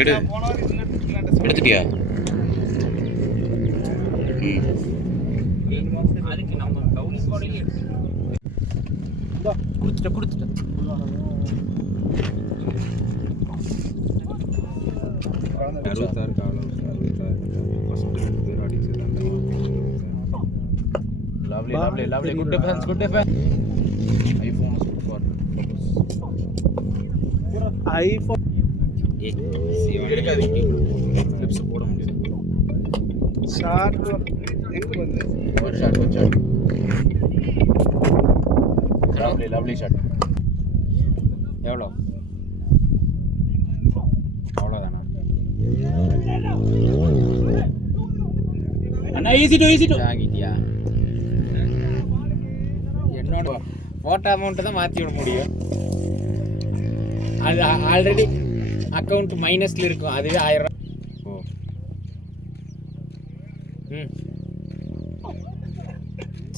எடு எடுத்துட்டியா? அதுக்கு நம்ம கவுனி கோடையில கொடுத்துட்டேன். Lovely. Good defense. iPhone is good for iPhone. எடுக்காதீங்க. கிளிப்ஸ் போட முடியாது. ஷாட் எங்க வந்து? ஒரு ஷாட். Lovely shot. எவ்வளோ? அவ்வளோதானா? அண்ணா ஈஸி டு ஆகிட்டியா? என்னோட போட்டோ அமௌண்ட்டு தான் மாற்றி விட முடியும். அது ஆல்ரெடி அக்கௌண்ட் மைனஸில் இருக்கும். அதுவே 1000. ஓ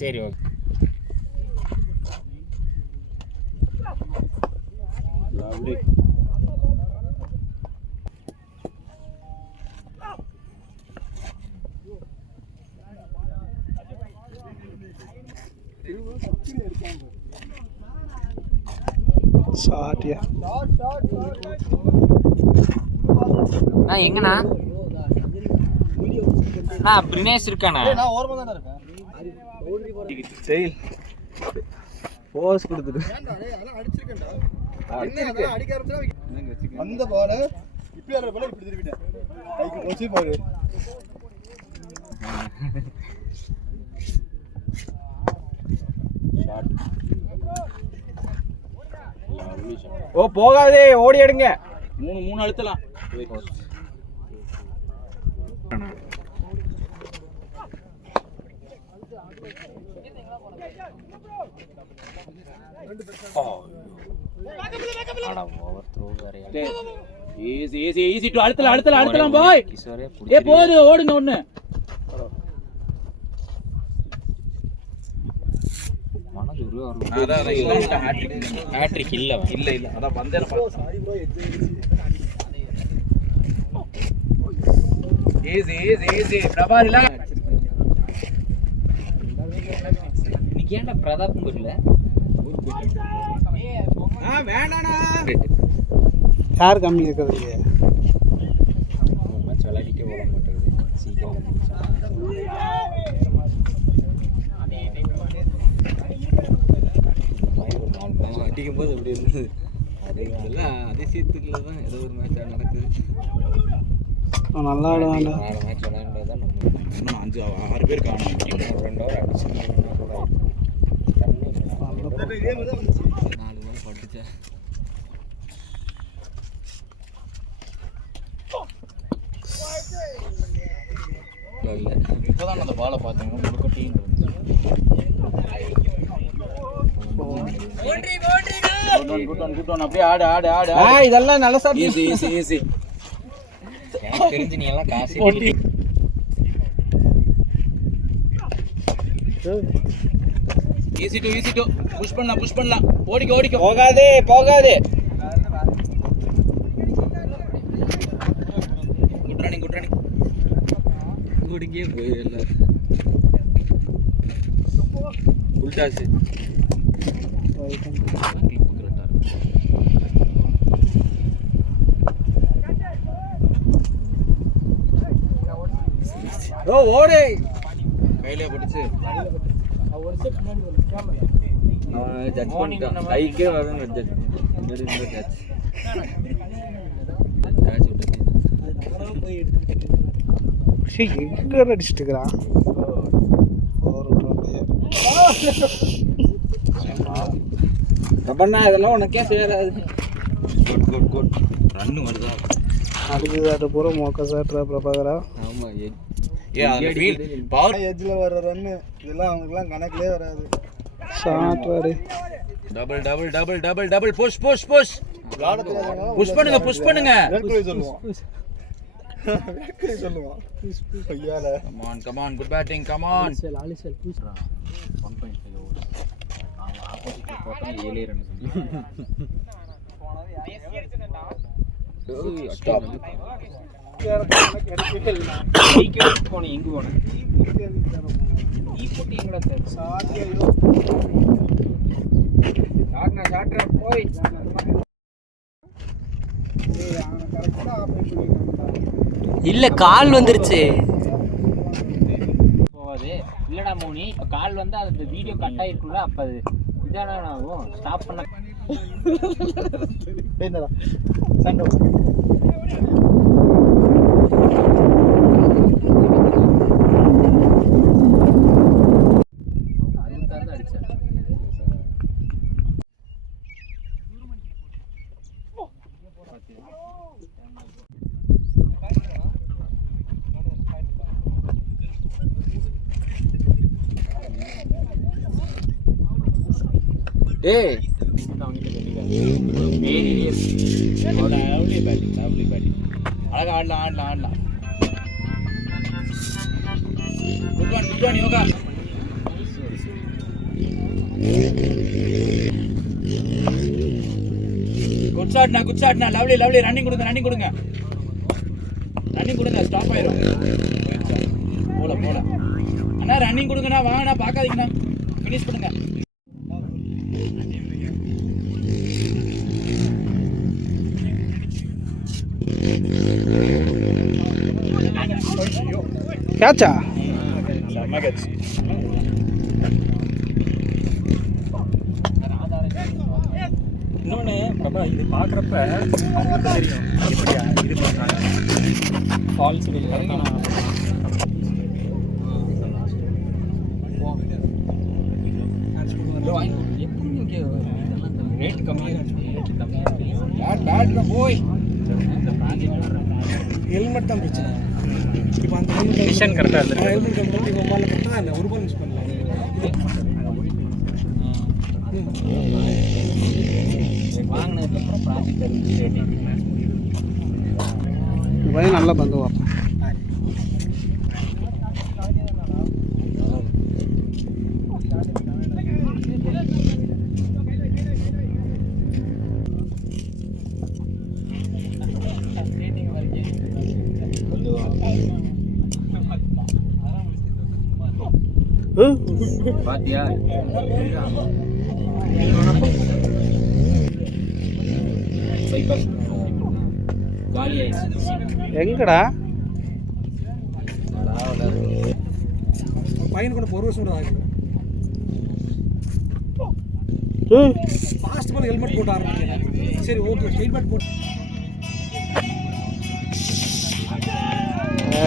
சரி ஓகே. Lovely. ஷாட்யா. நான் எங்கண்ணா? நான் பிரினேஷ் இருக்கானே. நான் ஓரமா தான இருக்கேன். செயில் போஸ் கொடுத்துட்டு அதெல்லாம் அடிச்சிருக்கேன்டா. என்ன அத அடிக்க ஆரம்பிச்சா அந்த பால் இப்படி வர பால் இப்படி திருப்பிட்டேன். கைக்கு போச்சு பாரு. ஷாட். ஓ போகாதே, ஓடி எடுங்க. 3 அழுத்தலாம். ஈஸி டு அழுத்தலாம் பாய். ஏ போடு, ஓடுங்க ஒண்ணு. ஹேட்ரிக் இல்ல அதான் வந்தேன். ஈஸி பிரபார் இல்ல. இன்னைக்கு ஏன்டா பிரதாப் வரல? வேண்டாண்ணா. யார் கம்மி இருக்குது இல்லையா? மேட்ச் விளையாடிக்க ஓட மாட்டேங்குது சீக்கிரம். அடிக்கும் போது அப்படி இருந்தது. அதெல்லாம் அதிசயத்துக்குள்ள தான் ஏதோ ஒரு மேட்ச் நடக்குது. நல்லா ஆடுவாங்க. 6 மேட்ச் விளையாண்டது தான் நம்ம இன்னும் 5-6 பேர் காணும். 2 ஓவர் அடிச்சு 4 பால் பட்டுச்சா. இப்போதான் அந்த பாலை பார்த்தேன். முழுக்க டீம் குட் ஒன். அப்படியே ஆடு. இதெல்லாம் நல்ல சார். ஈஸி. தெரிஞ்சு நீ எல்லாம் காசு ஈஸி டு புஷ் பண்ணலாம். ஓடிக்கோ. போகாதே. Good running. ஓடிங்கே போயிடல. உல்டாஸ் ஓடே கையிலே பிடிச்சு ஜட்ஜ் பண்ணிட்டான். கைக்கே வரணும் ஜட்ஜ். எங்க அடிச்சுட்டு இருக்கிறான். இதெல்லாம் உனக்கே சேராது. குட் ரன்னு வருதா? அதுக்கு பூரா மொக்க சாட்டுறா பிரபாகரா. ஆமா பவர் எட்ஜ்ல வர ரன்னு இதெல்லாம் அவங்களுக்குலாம் கணக்கிலே வராது. ஷாட் வாடி. டபுள் புஷ் பண்ணுங்க. சொல்லுவான் ஐயால. come on good batting, come on. ஆலிசல் புஷ்ரா 1.5 ஓவர். ஆப்போசிட்ல போட்டா 7 ரன். போனது எஸ்சி அடிச்சனடா. ஸ்டாப். போனேன் எங்கே போனேன் ஈ போட்டு எங்கடா சார் சாட்னா போய் இல்ல கால் வந்துருச்சு போகாது இல்லடா மோனி இப்போ கால் வந்து அது வீடியோ கட் ஆயிருக்குல்ல அப்போ அது இதான ஆகும் ஸ்டாப் பண்ண என்னடா சண்டை டேய் லவ்லி பேட்டிங் அழகா ஆடலாம். Good one Yoga. குட் ஷாட்னா லவ்லி ரன்னிங் கொடுங்க ஸ்டாப் ஆயிரும். போல அண்ணா ரன்னிங் கொடுங்கண்ணா வாங்கண்ணா பார்க்காதீங்கண்ணா ஃபினிஷ் பண்ணுங்க. கேட்சா செம்ம கேட்ச். இன்னொன்று பிரபா இது பார்க்குறப்ப அவங்களுக்கு தெரியும் எப்படியா இது பண்ணுறாங்க ஃபால்ஸ் ரேட் கம்மியாக போய் ஹெல்மெட் தான் பிரச்சனை. இப்போ அந்த ஹெல்மெட் கரெக்டாக இல்லை ஹெல்மெட் கம்பெனி மொபைலில் போட்டால் அந்த ஒரு ரூபாய் மிஸ் பண்ணலாம். வாங்கினதுக்கப்புறம் ப்ராஜெக்ட் ரேட்டிங் பையன் நல்லா பந்துவா. பாத்தியா காலி ஆயிடுச்சு எங்கடா பையன் கூட 1 வருஷம் கூட ஆகுது. ஃபாஸ்ட் பால் ஹெல்மெட் போட்டு ஆரம்பிக்கிறேன். சரி ஓகே ஹெல்மெட் போட்டு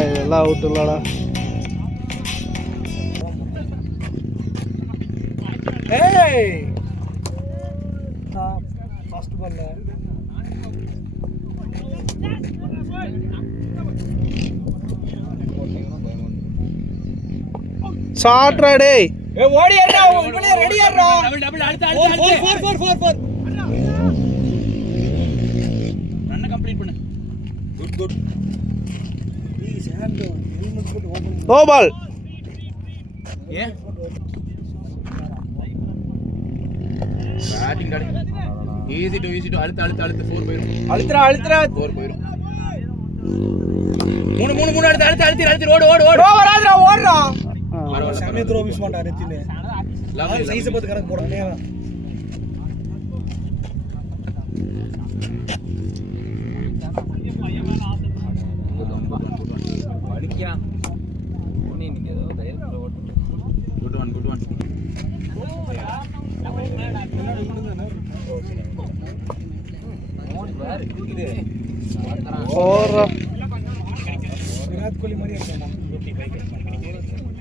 இதெல்லாம் அவுட் இல்லடா. ஏய் ஃபாஸ்ட் பால்ல ஷாட்ரா டேய். ஓடி ஏறா இவனே ரெடி ஏறா. டபுள் அடுத்து 4 ரன் கம்ப்ளீட் பண்ணு. குட் நீ சாண்ட் ஹெல்மெட் போட்டு ஓபன் நோ பால். ஏ பேட்டிங் டாடி ஈஸி டு அடுத்து 4 போயிடும். அழுத்துறா 4 போயிடும். 3 அடுத்து ஓடு வராதுடா ஓடுறா. சமய த்ரோ மிஸ் பண்ணா ரெத்தினே. சைஸ் பார்த்து கணக்கு போடுறே. படிக்கிறான் நீ நீங்க ஏதோ தைரியத்துல ஓட்டு குட் ஒன் மோடி வேற இருக்குது ஓடுறா. விராட் கோலி மாதிரி இருக்கான்டா.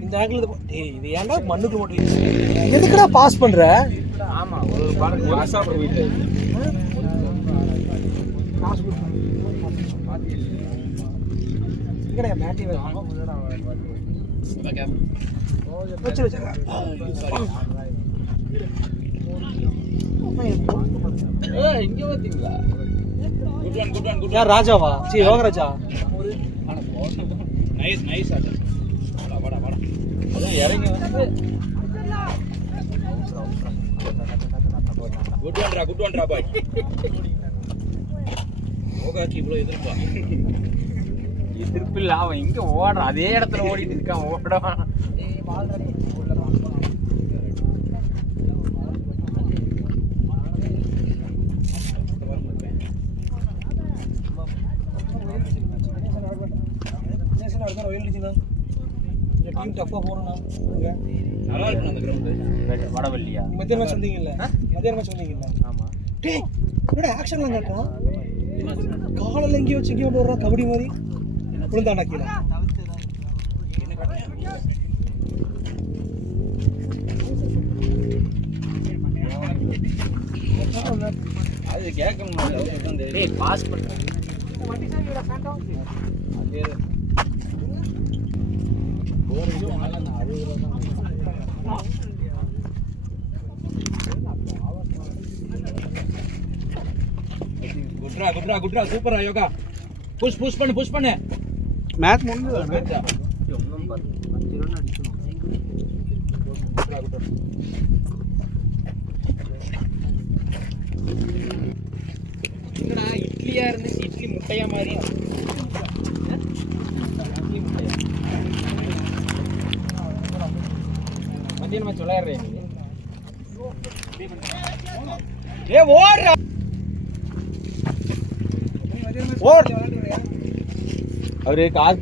இந்த ஆங்கிள் டேய் இது ஏன்டா மண்ணுக்கு ஓட்டி எதுக்குடா பாஸ் பண்ற? ஆமா ஒரு பால் பாஸ் ஆபர் வீட்ல இங்கடா பேட்டி வே வச்சு இங்க பாத்தீங்களா குட் ஒன் யார் ராஜாவா? சீ யோகராஜா. நைஸ் ஆட். வாடா அதான் இறங்கி வந்து குட் ஒன் பாய். யோகாக்கு இவ்வளோ எதிர்ப்பா எதிர்ப்பு இல்லை, அவன் இங்க ஓடுறான், அதே இடத்துல ஓடிட்டு இருக்கான், ஓடுவான். நல்லா இருக்கணும் அந்த கிரவுண்டு. வடவள்ளியா? மத்தியான மேட்ச் வந்தீங்கல்ல, மத்தியான மேட்ச் வந்தீங்கல்ல. ஆமா. டேய் என்னடா ஆக்ஷன்லாம் காட்டுறான், காலில் எங்கேயோ வச்சு எங்கேயோ போடுறான், கபடி மாதிரி விழுந்தாண்டா கீழே. அது கேட்க முடியாது, பாஸ் பண்ண குட்ரா குட்ரா குட்ரா சூப்பரா யோகா. புஷ் புஷ் பண்ணு மேட்ச் முடிஞ்சது. இன்னும் 5 ரன் அடிக்கணும். குட்ரா குட்ரா. என்னடா இட்லியா இருந்துச்சு, இட்லி முட்டையா மாதிரி. இட்லி முட்டையா? மத்தியான மேட்ச் விளையாடுறேன் நீ. ஏ ஓடுறா, அவரு காசு